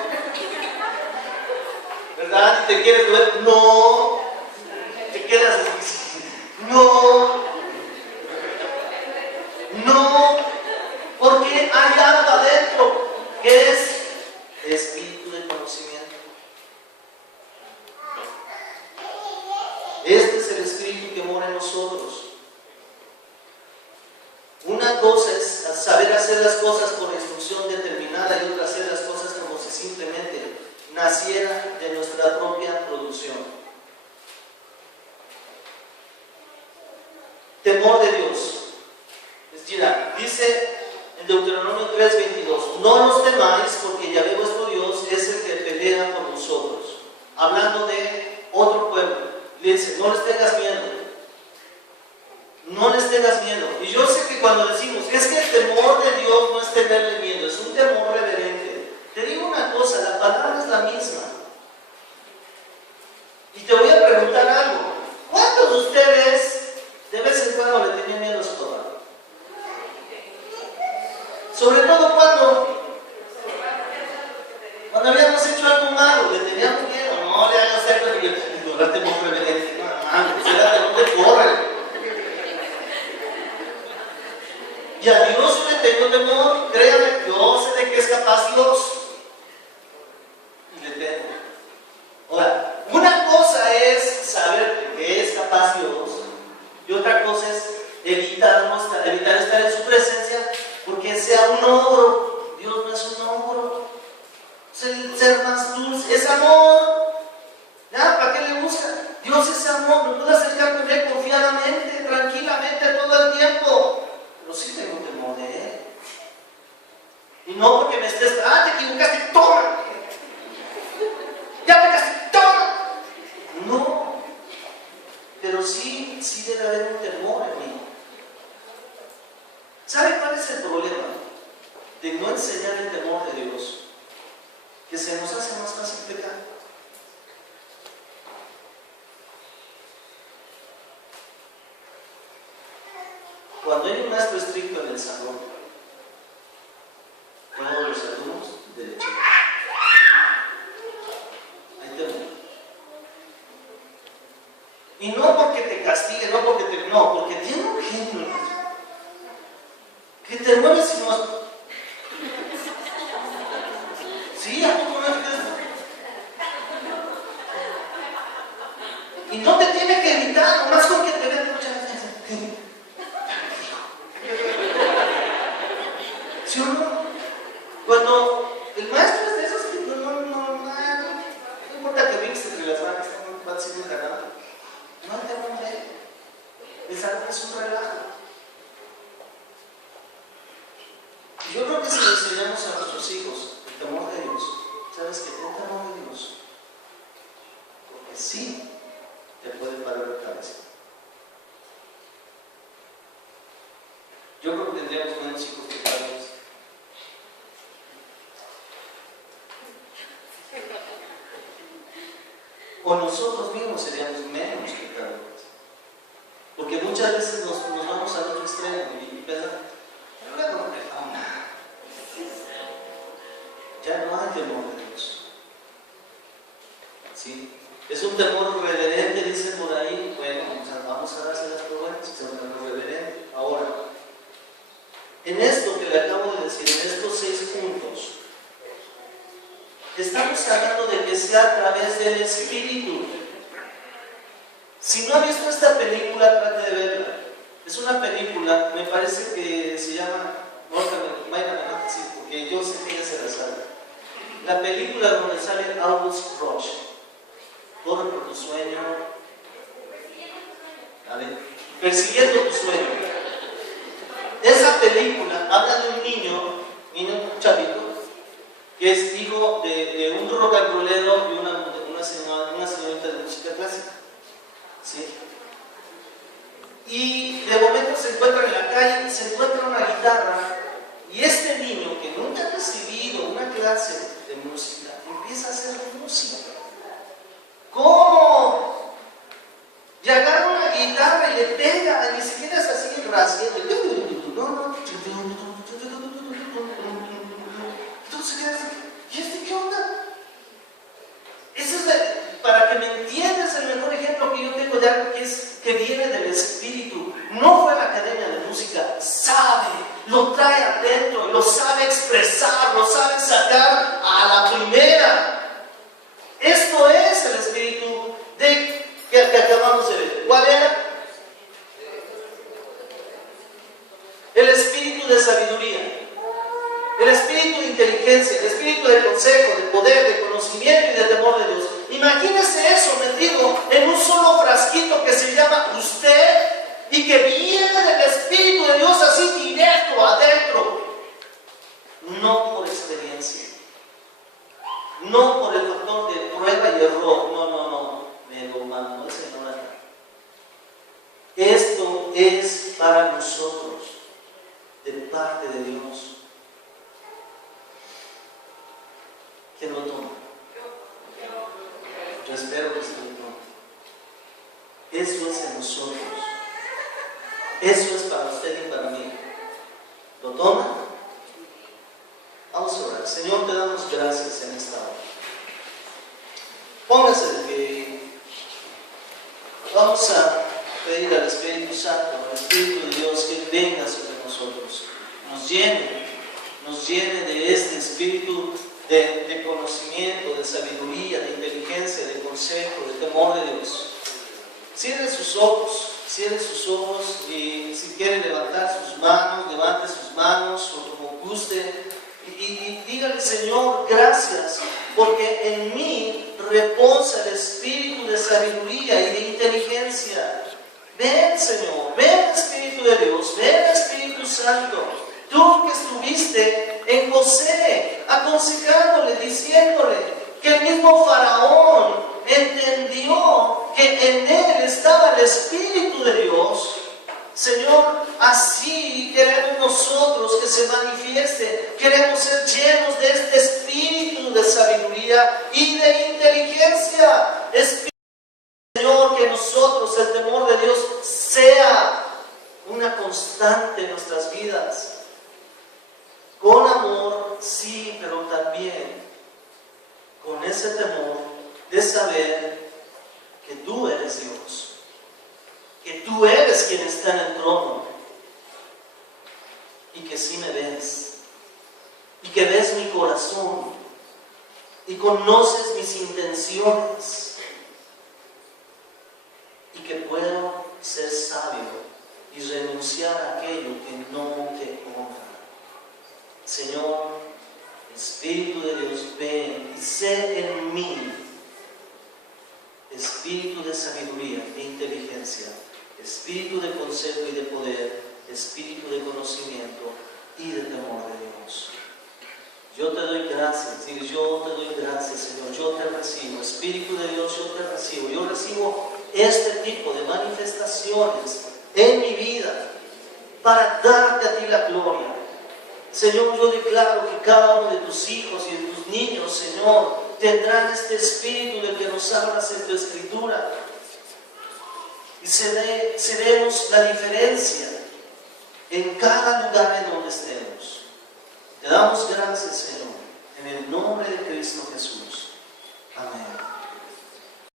¿Verdad? ¿Y te quieres ver? No. Te quedas así. No. Porque hay algo adentro que es espíritu de conocimiento. Este es el espíritu que mora en nosotros. Una cosa es saber hacer las cosas por instrucción determinada, y otra hacer las cosas como si simplemente naciera de nuestra propia producción. Temor de Dios. Mira, dice en Deuteronomio 3:22: no los temáis, porque Yahvé vuestro Dios es el que pelea por nosotros. Hablando de otro pueblo. Les dice, no les tengas miedo. No les tengas miedo. Y yo sé que cuando decimos, es que el temor de Dios no es tenerle miedo, es un temor reverente. Te digo una cosa, la palabra es la misma. Y te voy a preguntar algo. ¿Cuántos de ustedes de vez en cuando le tenían miedo a su papá? Sobre todo cuando habíamos hecho algo malo, le teníamos miedo. No le hagas algo que era temor reverente. No, era temor de correr. Y a Dios yo le tengo temor, créame, yo sé de qué es capaz Dios. Y le tengo. Ahora, una cosa es saber de qué es capaz Dios, y otra cosa es evitar estar en su presencia, porque sea un ogro. Dios no es un ogro. Es el ser más dulce, es amor. ¿Ya? ¿Para qué le busca? Dios es amor, me puedo acercar con Él confiadamente, tranquilamente, todo el tiempo. Pero sí tengo temor de Él. Y no porque me estés, te equivocaste, toma. Ya pecaste, toma. No. Pero sí debe haber un temor en mí. ¿Sabe cuál es el problema de no enseñar el temor de Dios? Que se nos hace más fácil pecar. Cuando hay un maestro estricto en el salón, todos los alumnos derecho. Hay temor. Y no porque te castigue, no, porque tiene un genio que te mueve si no. Sí, ¿a poco no es eso? Y no te tiene que evitar, nomás con que te vean muchas veces. ¿Sí o no? Cuando el maestro es de esos que no importa que vinques entre las manos, va a ser un ganado. No te van a ver. El salón es un relajo. Y yo creo que si le enseñamos a nuestros hijos el temor de Dios, ¿sabes qué? El temor de Dios. Porque sí te puede parar la cabeza. Yo creo que tendríamos menos hijos que padres. O nosotros mismos seríamos menos pecadores. Porque muchas veces nos vamos al otro extremo y pensamos, pero luego no pecamos nada. Ya no hay temor de Dios. ¿Sí? Es un temor reverente, dicen por ahí. Bueno, vamos a darse las pruebas, que sea un temor reverente. Ahora, en esto que le acabo de decir, en estos 6 puntos, estamos hablando de que sea a través del Espíritu. Si no ha visto esta película, trate de verla. Es una película, me parece que se llama, sí, porque yo sé que ella se la sabe. La película donde sale August Roach. Corre por tu sueño. Persiguiendo tu sueño. Esa película habla de un niño chavito, que es hijo de un rock and rollero y una señorita de música clásica. ¿Sí? Y de momento se encuentra en la calle, se encuentra una guitarra, y este niño que nunca ha recibido una clase de música empieza a hacer música. ¿Cómo? Y agarra una guitarra y le pega, ni siquiera es así rasguendo. Entonces, ¿y este qué onda? Eso es para que me entiendas el mejor ejemplo que yo tengo de algo que viene del Espíritu. No fue a la academia de música, sabe, lo trae adentro, lo sabe expresar, lo sabe sacar a la primera. Esto es el Espíritu que acabamos de ver. ¿Cuál era? El Espíritu de sabiduría, el Espíritu de inteligencia, el Espíritu de consejo, de poder, de conocimiento y de temor de Dios. Imagínese eso metido en un solo frasquito que se llama usted y que viene del Espíritu de Dios así directo adentro. No por experiencia, no por el factor de prueba y error, no. en lo humano, no el Señor acá. Esto es para nosotros, de parte de Dios. ¿Quién lo toma? Yo espero que usted lo tome. Eso es en nosotros. Eso es para usted y para mí. ¿Lo toma? Vamos a orar. Señor, te damos gracias en esta hora. Póngase de pie. Vamos a pedir al Espíritu Santo, al Espíritu de Dios, que venga sobre nosotros. Nos llene de este espíritu de conocimiento, de sabiduría, de inteligencia, de consejo, de temor de Dios. Cierre sus ojos y si quiere levantar sus manos, levante sus manos o como guste y dígale: Señor, gracias, porque en mí reposa el espíritu de sabiduría y de inteligencia. Ven, Señor, ven, Espíritu de Dios, ven, Espíritu Santo. Tú que estuviste en José, aconsejándole, diciéndole que el mismo Faraón entendió que en él estaba el Espíritu de Dios. Señor, así queremos nosotros que se manifieste. Queremos ser llenos de este espíritu de sabiduría y de inteligencia. Espíritu, Señor, que nosotros, el temor de Dios, sea una constante en nuestras vidas. Con amor, sí, pero también con ese temor de saber que tú eres Dios, que tú eres quien está en el trono y que sí me ves y que ves mi corazón y conoces mis intenciones y que puedo ser sabio y renunciar a aquello que no te honra. Señor, Espíritu de Dios, ven y sé en mí espíritu de sabiduría e inteligencia, espíritu de consejo y de poder, espíritu de conocimiento y de temor de Dios. Yo te doy gracias, y yo te doy gracias, Señor. Yo te recibo, Espíritu de Dios, yo te recibo. Yo recibo este tipo de manifestaciones en mi vida para darte a ti la gloria. Señor, yo declaro que cada uno de tus hijos y de tus niños, Señor, tendrán este espíritu del que nos hablas en tu escritura. Y seremos la diferencia en cada lugar en donde estemos. Te damos gracias, Señor, en el nombre de Cristo Jesús.